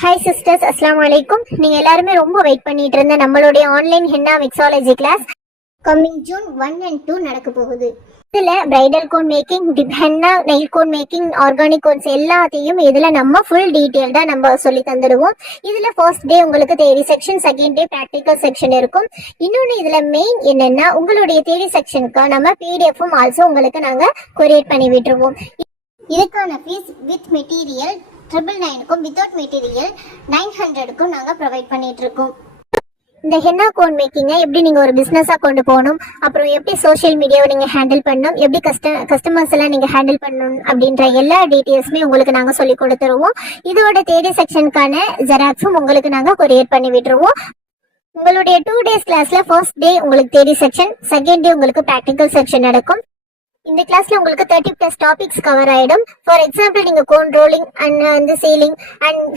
Hi sisters, அஸ்ஸலாமு அலைக்கும். நீங்க எல்லாருமே ரொம்ப வெயிட் பண்ணிட்டு இருந்த நம்மளுடைய online henna mixology class coming June 1 and 2 நடக்க போகுது. இதுல bridal cone making, henna nail cone making, organic cones எல்லாத்தையும் இதுல நம்ம ஃபுல் டீடைல்டா நம்ம சொல்லி தந்துடுவோம். இதுல ஃபர்ஸ்ட் டே உங்களுக்கு theory section, second day practical section இருக்கும். இன்னொன்னு இதுல மெயின் என்னன்னா, உங்களுடைய தியரி செக்ஷனுக்கு நம்ம பிடிஎஃப்பும் ஆல்சோ உங்களுக்கு நாங்க கொரியர் பண்ணி விட்டுருவோம். இதுக்கான ஃபீஸ் வித் மெட்டீரியல் 999க்கும் வித்தவுட் மெட்டீரியல் 900க்கும் நாங்கள் ப்ரொவைட் பண்ணிட்டு இருக்கோம். இந்த ஹென்னா கோன் மேக்கிங்கை எப்படி நீங்கள் ஒரு பிஸ்னஸாக கொண்டு போகணும், அப்புறம் எப்படி சோஷியல் மீடியாவை நீங்கள் ஹேண்டில் பண்ணணும், எப்படி கஸ்டமர்ஸ் எல்லாம் நீங்கள் ஹேண்டில் பண்ணணும் அப்படின்ற எல்லா டீட்டெயில்ஸுமே உங்களுக்கு நாங்கள் சொல்லி கொடுத்துருவோம். இதோட தேடி செக்ஷனுக்கான ஜெராக்ஸும் உங்களுக்கு நாங்கள் கொரியர் பண்ணி விட்டுருவோம். உங்களுடைய 2 days கிளாஸ்ல ஃபர்ஸ்ட் டே உங்களுக்கு தேடி செக்ஷன், செகண்ட் டே உங்களுக்கு ப்ராக்டிக்கல் செக்ஷன் நடக்கும். இந்த கிளாஸ்ல உங்களுக்கு 30+ டாபிக்ஸ் கவர் ஆயிடும். ஃபார் எக்ஸாம்பிள், நீங்க cone rolling and sealing and